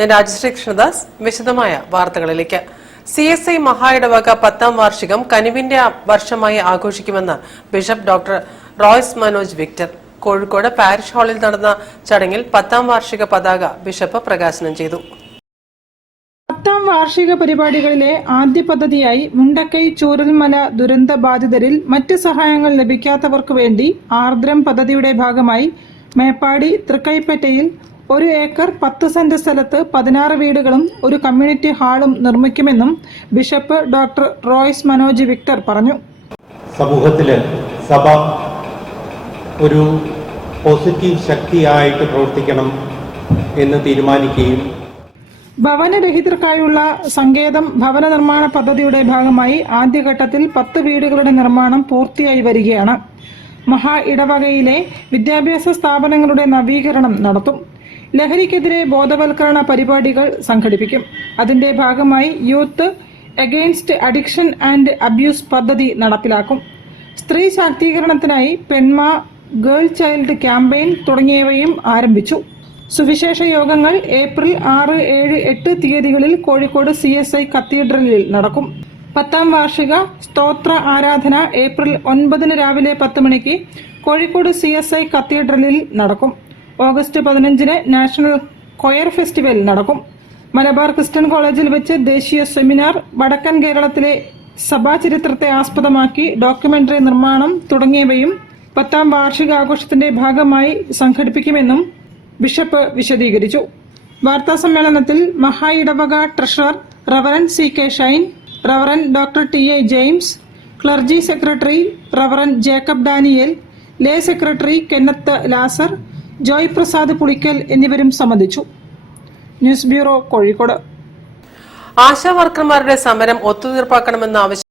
ഞാൻ രാജശ്രീ കൃഷ്ണദാസ്. വിശദമായ വാർത്തകളിലേക്ക്. CSI മഹായിടവക 10ാം വാർഷികം കനിവിന്റെ വർഷമായി ആഘോഷിക്കുമെന്ന് bishop doctor Royce Manoj Victor. Kozhikode parish ഹാളിൽ നടന്ന ചടങ്ങിൽ 10ാം വാർഷിക പതാക ബിഷപ്പ് പ്രകാശനം ചെയ്തു. 10ാം വാർഷിക പരിപാടികളിലെ ആദ്യ പദ്ധതിയായി മുണ്ടക്കൈ ചൂരൽമല ദുരന്ത ബാധിതരിൽ മറ്റ് സഹായങ്ങൾ ലഭിക്കാത്തവർക്ക് വേണ്ടി ആർദ്രം പദ്ധതിയുടെ ഭാഗമായി മേപ്പാടി തൃക്കൈപ്പറ്റയിൽ 1 ഏക്കർ 10 സെന്റ് സ്ഥലത്ത് 16 വീടുകളും ഒരു കമ്മ്യൂണിറ്റി ഹാളും നിർമ്മിക്കുമെന്നും bishop doctor Royce Manoj Victor പറഞ്ഞു. സമൂഹത്തില് സഭ ഒരു പോസിറ്റീവ് ശക്തിയായിട്ട് പ്രവർത്തിക്കണം എന്ന് തീരുമാനിക്കുകയും ഭവനരഹിതർക്കായുള്ള സങ്കേതം ഭവന നിർമ്മാണ പദ്ധതിയുടെ ഭാഗമായി ആദ്യഘട്ടത്തിൽ 10 വീടുകളുടെ നിർമ്മാണം പൂർത്തിയായി വരികയാണ്. മഹാ ഇടവകയിലെ വിദ്യാഭ്യാസ സ്ഥാപനങ്ങളുടെ നവീകരണം നടത്തും. ലഹരിക്കെതിരെ ബോധവൽക്കരണ പരിപാടികൾ സംഘടിപ്പിക്കും. അതിന്റെ ഭാഗമായി youth against addiction and abuse പദ്ധതി നടപ്പിലാക്കും. സ്ത്രീ ശാക്തീകരണത്തിനായി പെൺമ ഗേൾ ചൈൽഡ് ക്യാമ്പയിൻ തുടങ്ങിയവയും ആരംഭിച്ചു. സുവിശേഷ യോഗങ്ങൾ ഏപ്രിൽ 6, 7, 8 തീയതികളിൽ കോഴിക്കോട് CSI കത്തീഡ്രലിൽ നടക്കും. 10ാം വാർഷിക സ്തോത്ര ആരാധന ഏപ്രിൽ 9 രാവിലെ 10 മണിക്ക് കോഴിക്കോട് CSI കത്തീഡ്രലിൽ നടക്കും. ഓഗസ്റ്റ് 15 നാഷണൽ കൊയർ ഫെസ്റ്റിവൽ നടക്കും. മലബാർ ക്രിസ്ത്യൻ കോളേജിൽ വെച്ച് ദേശീയ സെമിനാർ, വടക്കൻ കേരളത്തിലെ സഭാചരിത്രത്തെ ആസ്പദമാക്കി ഡോക്യുമെന്ററി നിർമ്മാണം തുടങ്ങിയവയും 10ാം വാർഷികാഘോഷത്തിന്റെ ഭാഗമായി സംഘടിപ്പിക്കുമെന്നും ബിഷപ്പ് വിശദീകരിച്ചു. വാർത്താസമ്മേളനത്തിൽ മഹാ ഇടവക treasurer reverend CK Shine, reverend doctor TA James, clergy secretary reverend Jacob Daniel, lay secretary Kenneth Lazar, Joy Prasad Pulickal എന്നിവരും സംബന്ധിച്ചു. News bureau, Kozhikode. ആശാ വർക്കർമാരുടെ സമരം ഒത്തുതീർപ്പാക്കണമെന്ന ആവശ്യം